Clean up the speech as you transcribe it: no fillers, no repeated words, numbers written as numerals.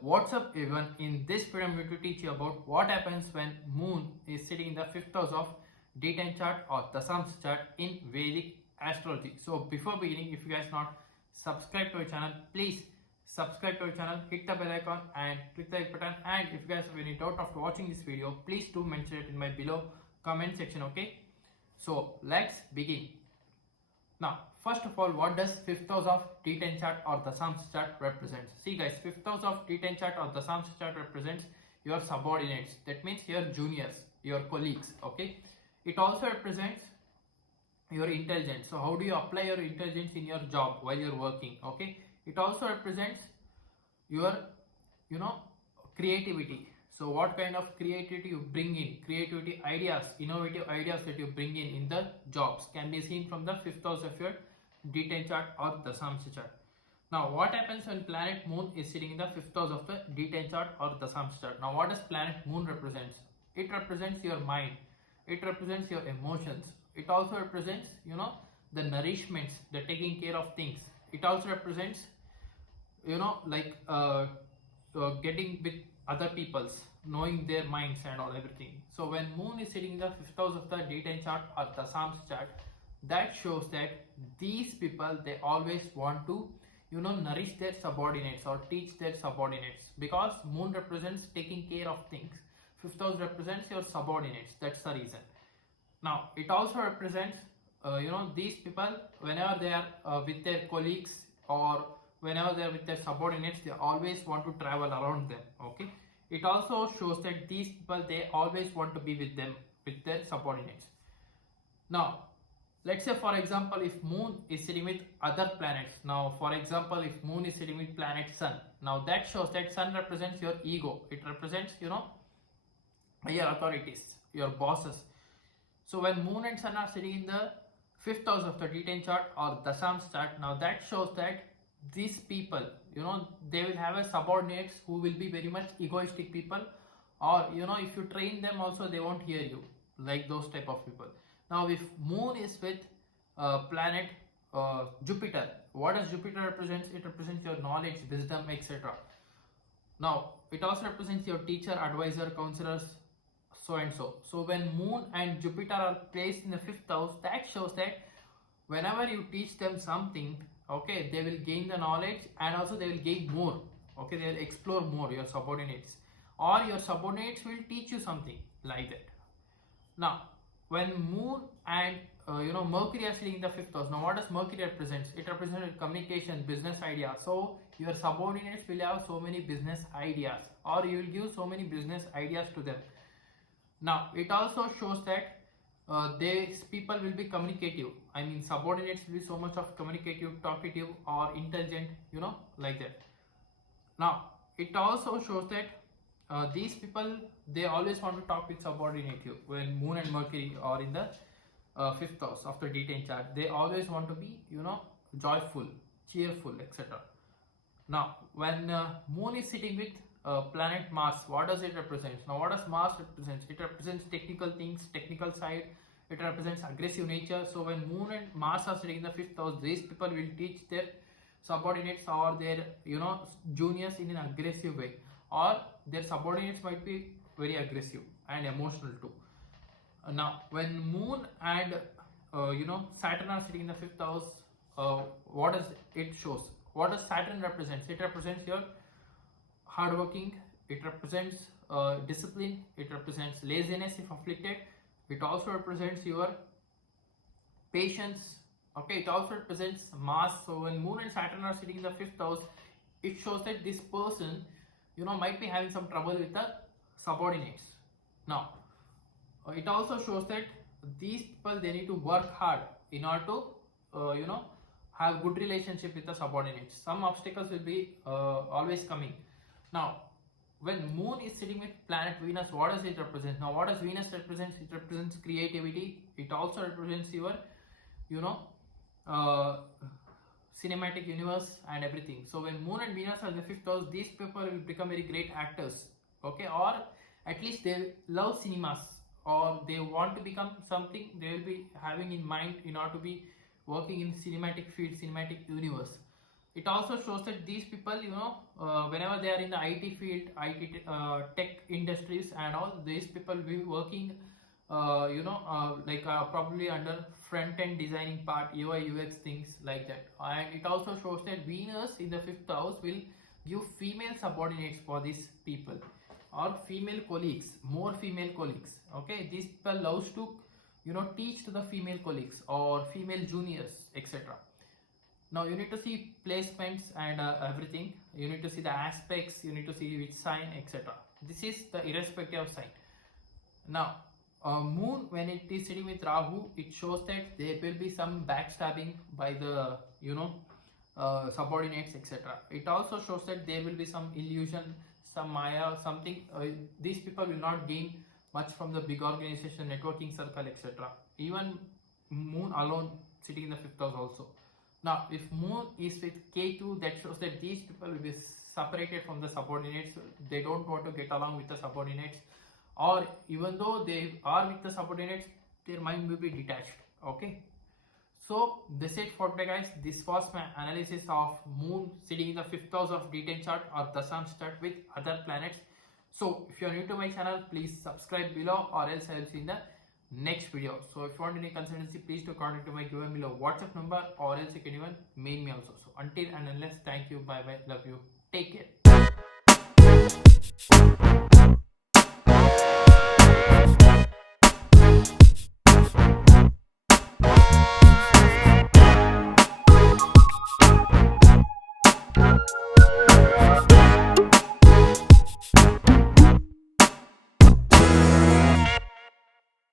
What's up everyone? In this video I'm going to teach you about what happens when moon is sitting in the 5th house of D10 chart or Dasamsa chart in Vedic Astrology. So before beginning, if you guys not subscribe to our channel, please subscribe to our channel, hit the bell icon and click the like button, and if you guys have any doubt after watching this video, please do mention it in my below comment section, okay? So let's begin. Now, first of all, what does 5th house of D10 chart or Dasamsa chart represents? See guys, 5th house of D10 chart or Dasamsa chart represents your subordinates. That means your juniors, your colleagues, okay? It also represents your intelligence. So how do you apply your intelligence in your job while you're working, okay? It also represents your, creativity. So what kind of creativity you bring in, creativity ideas, innovative ideas that you bring in the jobs can be seen from the 5th house of your D10 chart or Dasamsa chart. Now what happens when planet moon is sitting in the 5th house of the D10 chart or Dasamsa chart? Now what does planet moon represents? It represents your mind. It represents your emotions. It also represents, the nourishments, the taking care of things. It also represents, getting with other people's, knowing their minds and all everything. So when moon is sitting in the 5th house of the D10 chart or the Dasamsa chart, that shows that these people, they always want to nourish their subordinates or teach their subordinates, because moon represents taking care of things. 5th house represents your subordinates. That's the reason. Now it also represents these people, whenever they are with their colleagues or whenever they are with their subordinates, they always want to travel around them, okay? It also shows that these people, they always want to be with them, with their subordinates. Now let's say, for example, if moon is sitting with other planets. Now for example, if moon is sitting with planet sun, now that shows that sun represents your ego. It represents your authorities, your bosses. So when moon and sun are sitting in the 5th house of the D10 chart or Dasamsa chart, now that shows that these people, they will have a subordinates who will be very much egoistic people, or if you train them also, they won't hear you, like those type of people. Now if moon is with planet Jupiter, what does Jupiter represents? It represents your knowledge, wisdom, etc. Now it also represents your teacher, advisor, counselors, so and so. So when moon and Jupiter are placed in the 5th house, that shows that whenever you teach them something, okay, they will gain the knowledge and also they will gain more, okay? They will explore more, your subordinates, or your subordinates will teach you something like that. Now when moon and Mercury are sitting in the 5th house, now what does Mercury represents? It represents communication, business idea. So your subordinates will have so many business ideas, or you will give so many business ideas to them. Now it also shows that these people will be communicative. I mean, subordinates will be so much of communicative, talkative, or intelligent, like that. Now it also shows that these people, they always want to talk with subordinate you. When moon and Mercury are in the 5th house of the D10 chart, they always want to be joyful, cheerful, etc. Now when moon is sitting with planet Mars, what does it represent? Now what does Mars represent? It represents technical things, technical side. It represents aggressive nature. So when moon and Mars are sitting in the 5th house, these people will teach their subordinates or their juniors in an aggressive way, or their subordinates might be very aggressive and emotional too. Now when moon and Saturn are sitting in the 5th house, what does it shows? What does Saturn represents? It represents your hardworking. It represents discipline. It represents laziness if afflicted. It also represents your patience, okay? It also represents Mars. So when moon and Saturn are sitting in the 5th house, it shows that this person might be having some trouble with the subordinates. Now it also shows that these people, they need to work hard in order to have good relationship with the subordinates. Some obstacles will be always coming. Now when moon is sitting with planet Venus, what does it represent? Now what does Venus represent? It represents creativity. It also represents your cinematic universe and everything. So when moon and Venus are in the 5th house, these people will become very great actors, okay? Or at least they love cinemas, or they want to become something they will be having in mind in order to be working in cinematic field, cinematic universe. It also shows that these people, whenever they are in the IT field, IT tech industries and all, these people will be working, probably under front end designing part, UI UX things like that. And it also shows that Venus in the fifth house will give female subordinates for these people, or female colleagues, more female colleagues. Okay, these people loves to teach to the female colleagues or female juniors, etc. Now you need to see placements and everything. You need to see the aspects, you need to see which sign, etc. This is the irrespective of sign. Now moon, when it is sitting with Rahu, it shows that there will be some backstabbing by the subordinates, etc. It also shows that there will be some illusion, some maya, something. These people will not gain much from the big organization, networking circle, etc. Even moon alone sitting in the fifth house also. Now, if moon is with K2, that shows that these people will be separated from the subordinates. They don't want to get along with the subordinates, or even though they are with the subordinates, their mind will be detached. Okay. So this is it for today, guys. This was my analysis of moon sitting in the fifth house of D10 chart or Dasamsa chart with other planets. So if you are new to my channel, please subscribe below, or else I will see in the next video. So if you want any consultancy, please do contact to my given below WhatsApp number, or else you can even mail me also. So until and unless, thank you, bye bye, love you, take care.